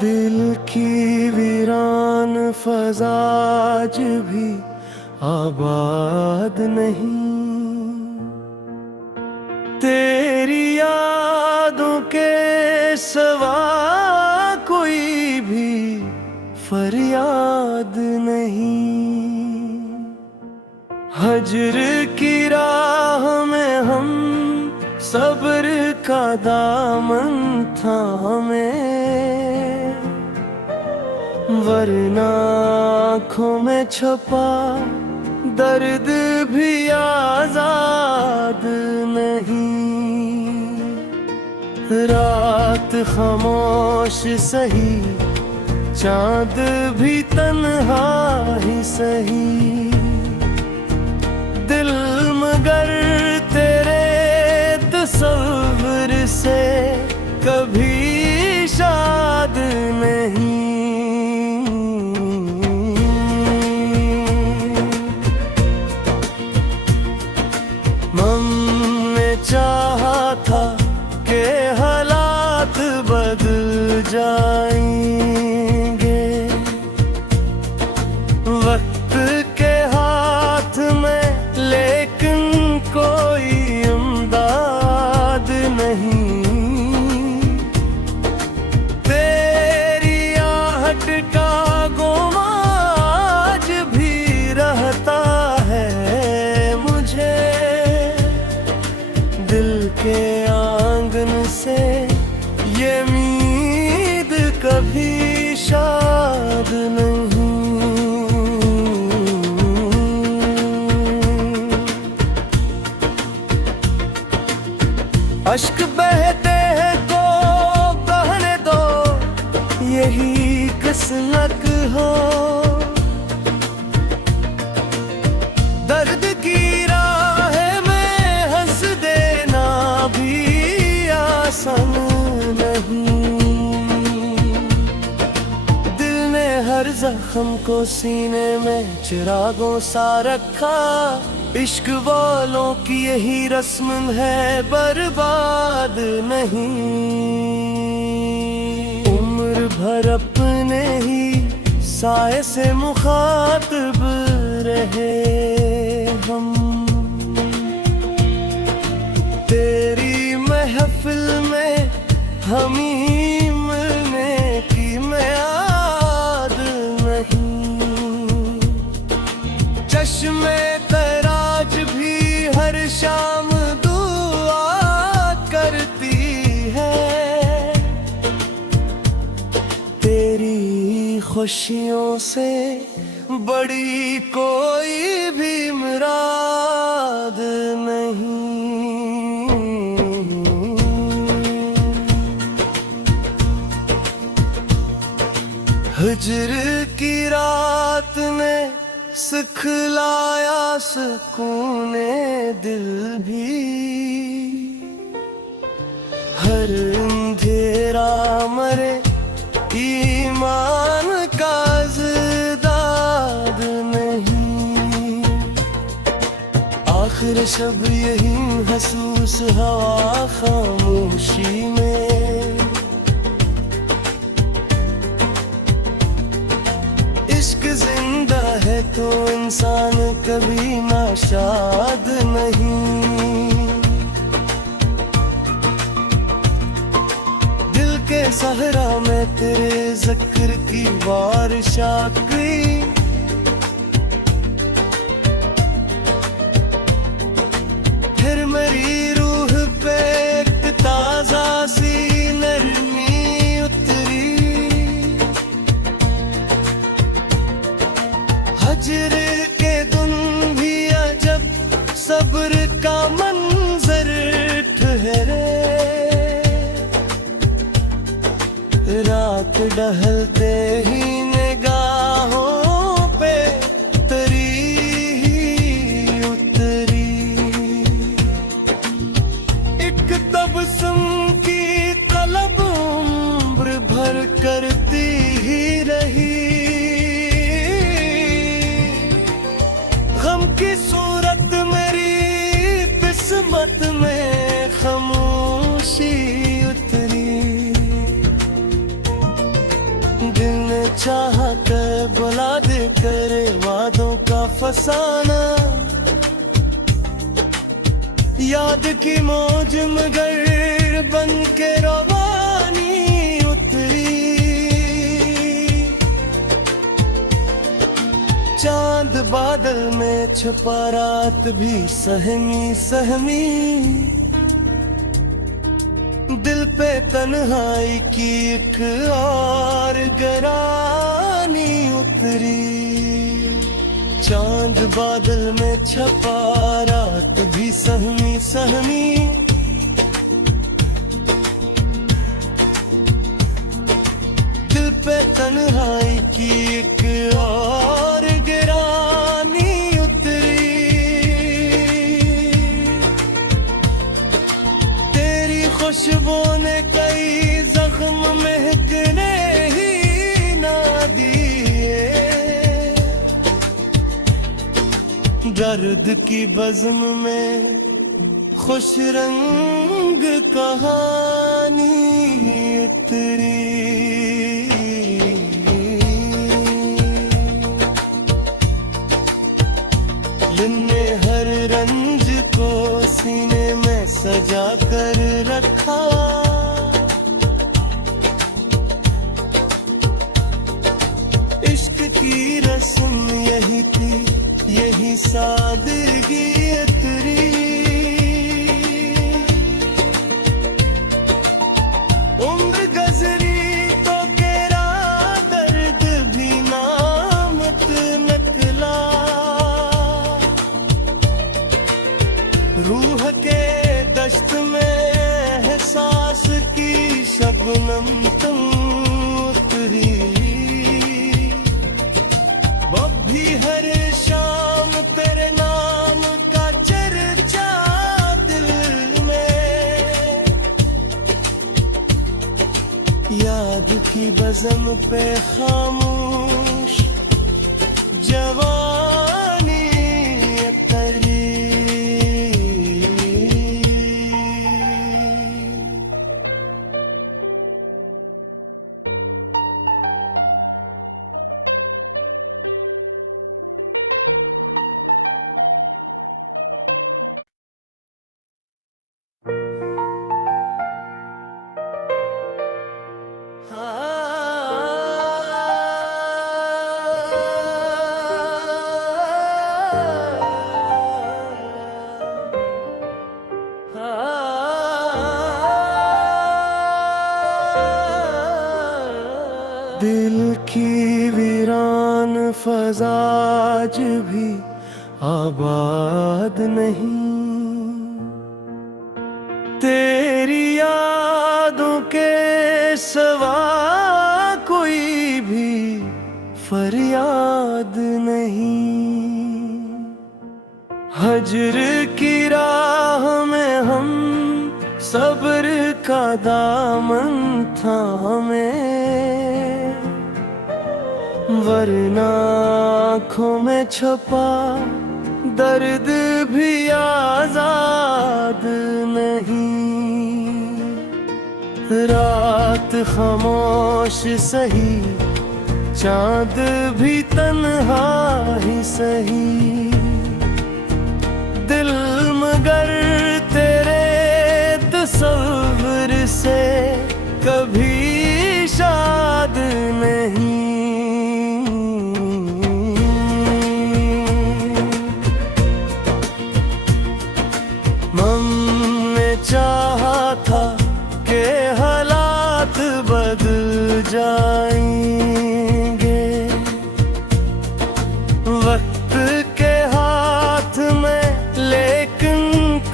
दिल की वीरान फजाज भी आबाद नहीं, तेरी यादों के सिवा कोई भी फरियाद नहीं। हजर की राह में हम सब्र का दामन थामे, वरना आँखों में छुपा दर्द भी आजाद नहीं। रात खामोश सही, चांद भी तन्हा ही सही, दिल मगर तेरे तस्वीर से कभी शाद नहीं। हमने चाहा था कि हालात बदल जाएंगे, वक्त के हाथ में, लेकिन कोई इमदाद नहीं। तेरी आहट का गुमा आज भी रहता है मुझे, दिल के आंगन से ये उम्मीद कभी शाद नहीं। अश्क बहते हैं तो बहने दो, यही किस्मत हो। दर्द की राह में हंस देना भी आसान नहीं, दिल ने हर जख्म को सीने में चिरागों सा रखा। इश्क वालों की यही रस्म है, बर्बाद नहीं। उम्र भर अपने ही साए से मुखातिब रहे हम, तेरी महफिल में हम ही मिलने की मियाद नहीं। चश्मे तराज भी हर शाम दुआ करती है, तेरी खुशियों से बड़ी कोई भी मुराद नहीं। हिजर की रात ने सिखलाया सुकूने दिल भी, हर अंधेरा मरे ईमान का ज़िदाद नहीं। आखिर शब यही महसूस हवा खामोशी में, इश्क जिंदा है तो इंसान कभी नाशाद नहीं। दिल के सहरा में तेरे जिक्र की बारिश आ गई, फिर मेरी रूह पे एक ताजा सी नरमी उतरी। हजर के दिन भी अजब सब्र का मंजर ठहरे, रात ढलते ही निगाहों पे तेरी ही उतरी। एक तबस्सुम की तलब उम्र भर करती ही रही, गम की सूरत मेरी किस्मत में खामोशी उतरी। फसाना। याद की मौज मगर बन के रवानी उतरी। चांद बादल में छुपा रात भी सहमी सहमी। दिल पे तन्हाई की एक और गरानी उतरी। चांद बादल में छपा रात भी सहमी सहमी। दिल पे तन्हाई की एक और गिरानी उतरी। तेरी खुशबू ने कई जख्म महकने ही ना दिए। दर्द की बज़्म में खुश रंग कहानी उतरी। जिनने हर रंज को सीने में सजा कर रखा। इश्क की रस्म यही थी, यही सादगी उतरी। उम्र गुज़री तो तेरा दर्द भी नामत नकला। रूह के दश्त में एहसास की शबनम तुम उतरी। अब भी हर शाम तेरे नाम का चर्चा दिल में। याद की बज़्म पे खामोश जवानी उतरी। दिल की वीरान फज़ाज भी आबाद नहीं। तेरी यादों के सिवा कोई भी फरियाद नहीं। हजर की राह में हम सब्र का दामन थामे। वरना आँखों में छुपा दर्द भी आजाद नहीं। रात खामोश सही, चांद भी तन्हा ही सही। दिल मगर तेरे तस्वीर से कभी शाद नहीं। हमने चाहा था कि हालात बदल जाएंगे। वक्त के हाथ में लेकिन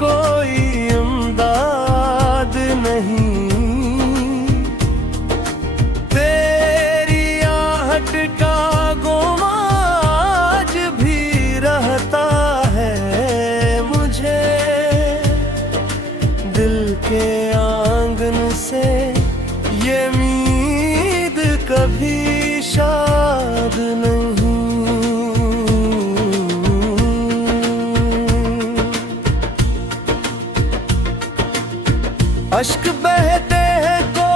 कोई इमदाद नहीं। तेरी आहट का गुमा आज भी रहता है मुझे। दिल के आंगन से ये उम्मीद कभी शाद नहीं। अश्क बहते हैं तो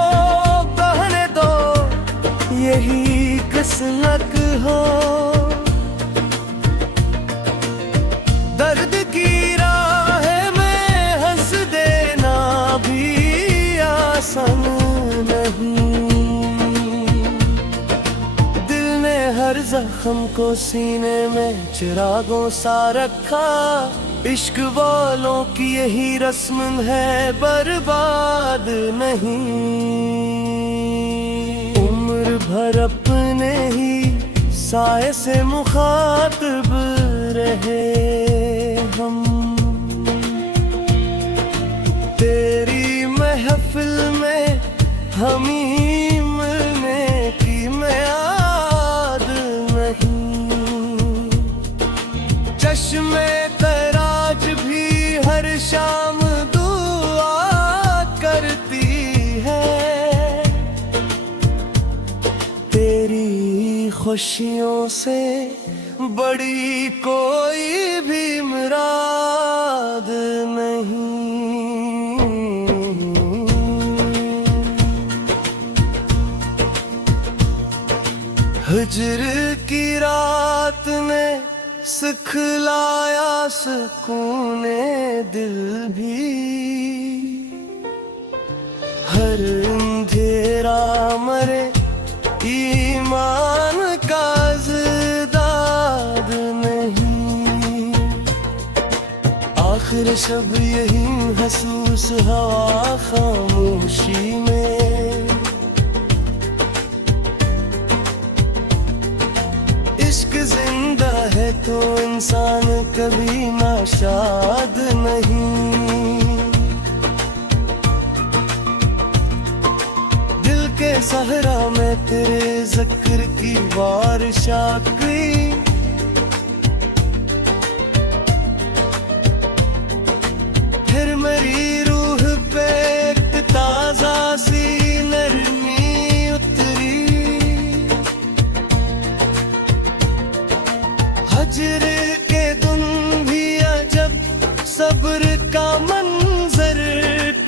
बहने दो, यही किस्मत हो। जख्म को सीने में चिरागों सा रखा। इश्क वालों की यही रस्म है, बर्बाद नहीं। उम्र भर अपने ही साए से मुखातिब रहे हम। तेरी महफिल में हमी मिलने की मियाद नहीं। चश्मे तराज भी हर शाम दुआ करती है। तेरी खुशियों से बड़ी कोई भी मुराद नहीं। हिज्र की रात ने सिखलाया सुकूने दिल भी। हर अंधेरा मरे ईमान का ज़िदाद नहीं। आखिर शब यही महसूस हवा खामोशी में। इश्क जिंदा है तो इंसान कभी नाशाद नहीं। दिल के सहरा में तेरे जिक्र की बारिश आ गई। फिर मेरी रूह पे एक ताजा सी नरमी उतरी। हजर के दिन भी अजब सब्र का मंजर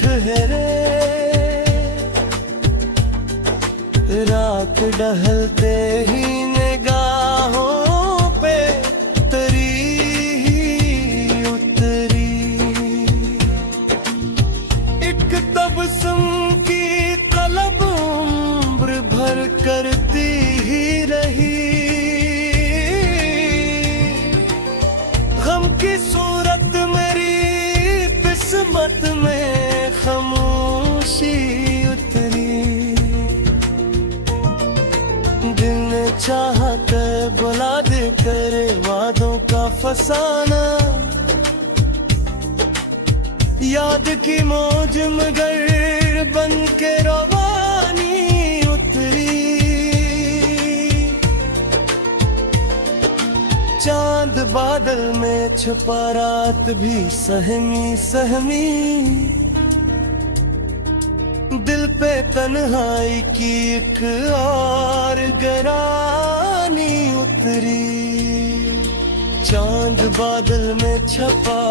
ठहरे। रात ढलते ही निगाहों पे तरी ही उतरी। एक तबस्सुम की तलब उम्र भर करती ही रही। गम की सूरत मेरी किस्मत में खामोशी उतरी। दिल ने चाहा कर बुला दे करे वादों का फसाना। याद की मौज मगर बन के रवानी उतरी। चांद बादल में छुपा रात भी सहमी सहमी। दिल पे तन्हाई की एक और गरानी उतरी। चांद बादल में छपा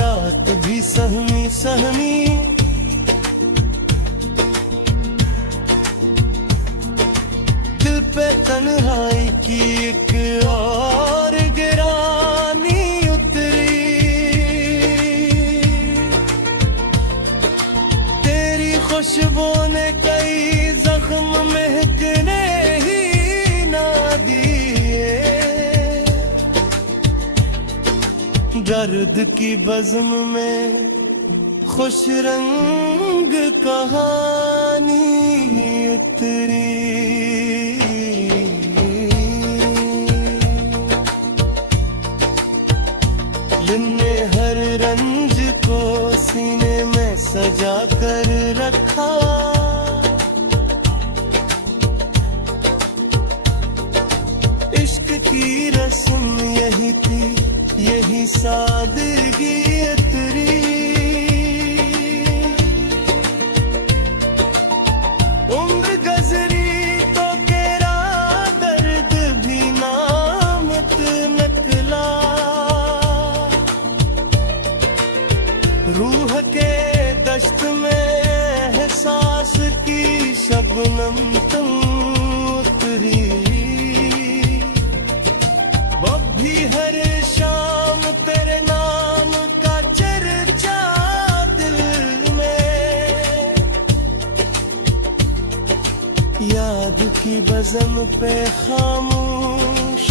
रात भी सहमी सहमी। दिल पे तन्हाई की एक और गरानी उतरी। तेरी खुशबू ने कई जख्म महकने ही ना दिए। दर्द की बज़्म में खुश रंग कहानी उतरी। जिनने हर रंज को सीने में सजा कर रखा। इश्क की रस्म यही थी, यही सादगी उतरी। उम्र गुज़री तो तेरा दर्द भी नामत नकला। रूह के दश्त में एहसास की शबनम तुम उतरी। अब भी हर शाम तेरे नाम का चर्चा दिल में। याद की बज़म पे खामोश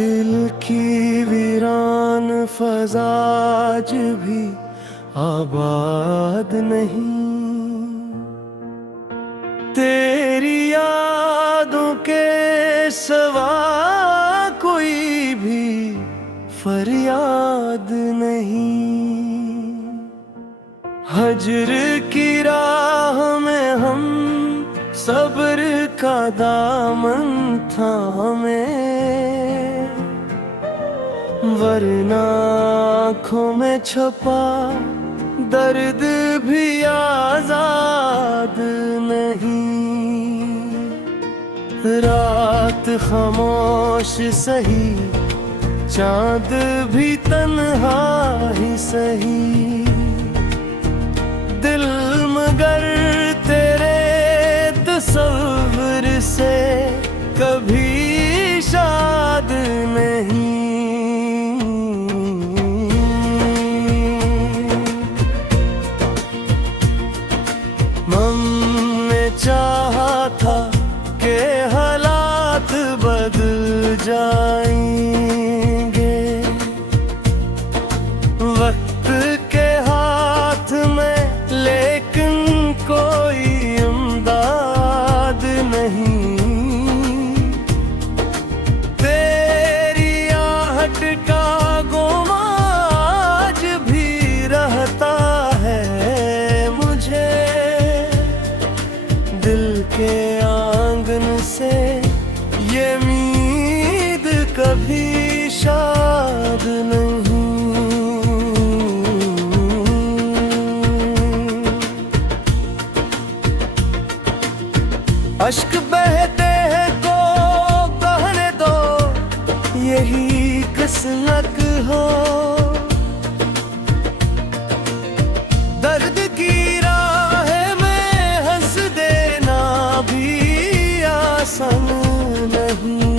दिल की वीरान फजाज भी आबाद नहीं, तेरी यादों के सिवा कोई भी फरियाद नहीं। हजर की राह में हम सब्र का दामन थामे, वरना आँखों में छुपा दर्द भी आजाद नहीं। रात खामोश सही, चांद भी तन्हा ही सही, दिल मगर तेरे तस्वीर से कभी शाद नहीं। हमने चाहा था कि हालात बदल जाएंगे, वक्त के हाथ में, लेकिन कोई इमदाद नहीं। तेरी आहट का गुमा आज भी रहता है मुझे, दिल के आंगन से ये उम्मीद कभी शाद नहीं। अश्क बहते हैं तो बहने दो, यही किस्मत हो। दर्द की राह में हंस देना भी आसान नहीं,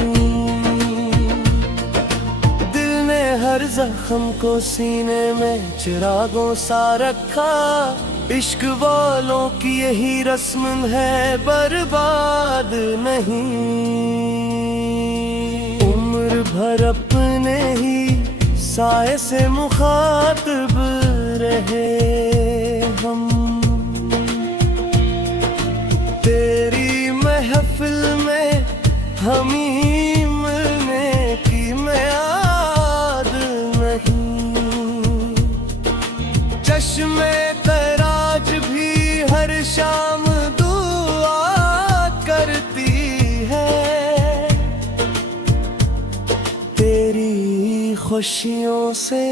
दिल ने हर जख्म को सीने में चिरागों सा रखा। इश्क वालों की यही रस्म है, बर्बाद नहीं। उम्र भर अपने ही साए से मुखातिब रहे हम, तेरी महफिल में हम ही मिलने की मियाद नहीं। चश्मे तराज भी हर शाम दुआ करती है, तेरी खुशियों से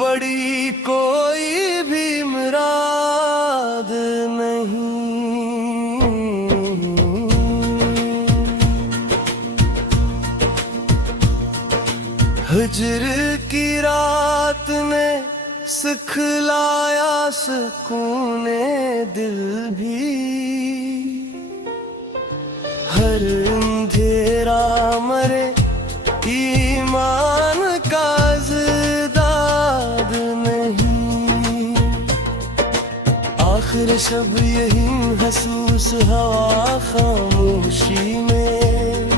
बड़ी कोई भी मुराद नहीं। हिज्र की रात ने सिखलाया सुकूने दिल भी, हर अंधेरा मरे ईमान का ज़िदाद नहीं। आखिर शब यही महसूस हवा खामोशी में,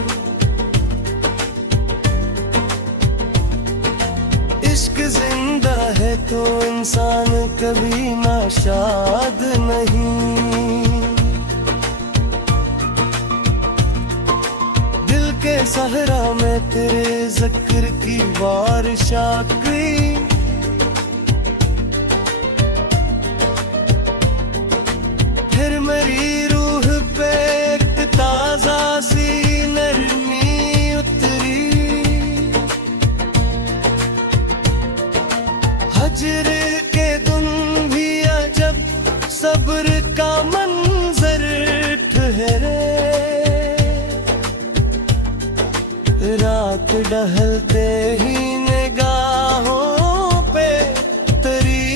इश्क जिंदा है तो इंसान कभी नाशाद नहीं। दिल के सहरा में तेरे जिक्र की बारिश आ गई, फिर मेरी रूह पे एक ताजा सी नरमी उतरी। हजर के दिन भी अजब सब्र का मंजर ठहरे, रात ढलते ही निगाहों पे तेरी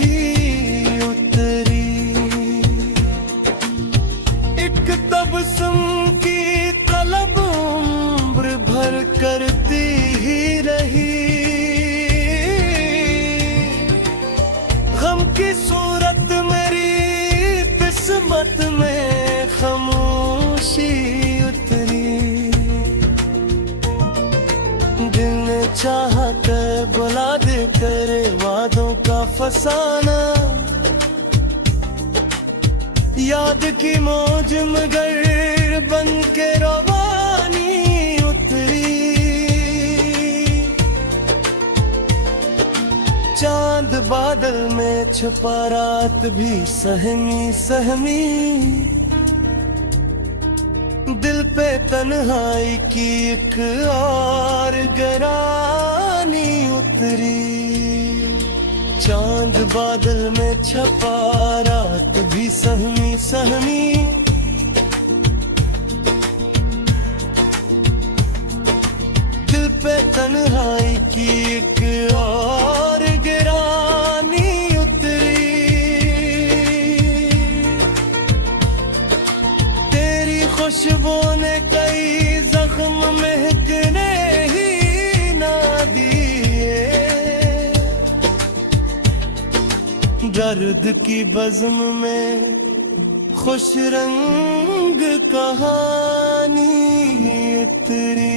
ही उतरी। एक तबस्सुम की तलब उम्र भर करती ही रही, गम की सूरत मेरी किस्मत में खामोशी उतरी। फसाना। याद की मौज मगर बन के रवानी उतरी। चांद बादल में छुपा रात भी सहमी सहमी। दिल पे तन्हाई की एक और गरानी उतरी। चांद बादल में छपा रात भी सहमी सहमी। दिल पे तन्हाई की एक और गिरानी उतरी। तेरी खुशबू ने कई जख्म महकने ही ना दिए। दर्द की बज़्म में खुश रंग कहानी उतरी।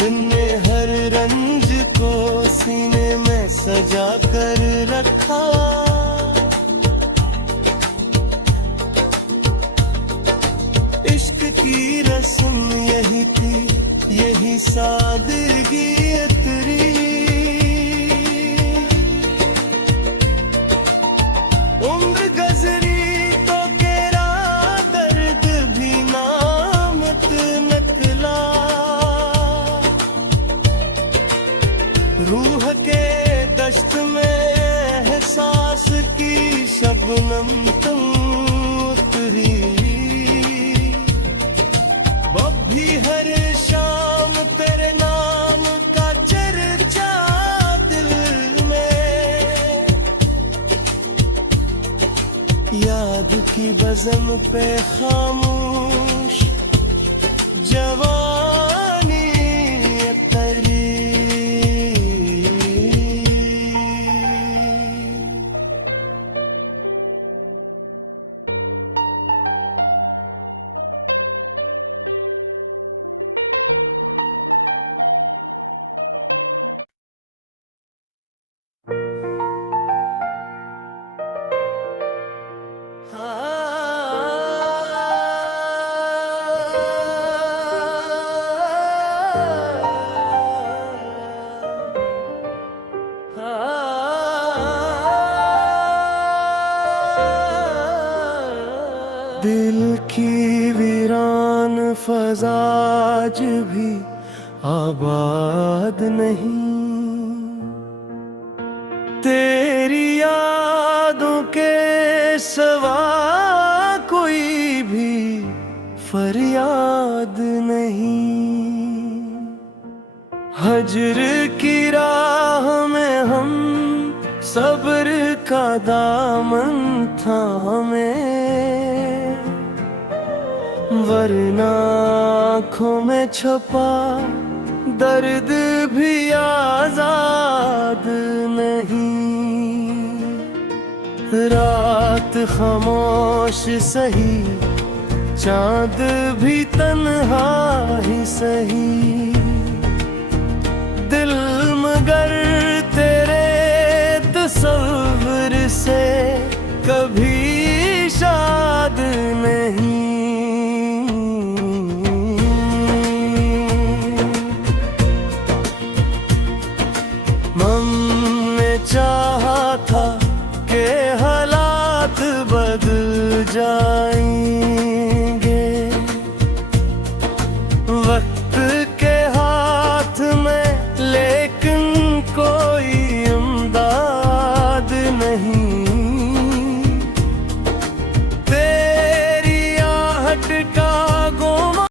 ने हर रंज को सीने में सजा कर रखा। इश्क की रस्म यही थी, यही सादगी उतरी। उम्र गजरी तो तेरा दर्द भी नामत नकला। रूह के दश्त में एहसास की शबनम तुम उतरी। अब भी हर शाम तेरे नाम का चर्चा दिल में। याद की बज़म पे खामोश जवानी उतरी। दिल की वीरान फजाज भी आबाद नहीं। तेरी यादों के सिवा कोई भी फरियाद नहीं। हजर की राह में हम सब्र का दामन थामे। वरना आँखों में छुपा दर्द भी आजाद नहीं। रात खामोश सही, चांद भी तन्हा ही सही।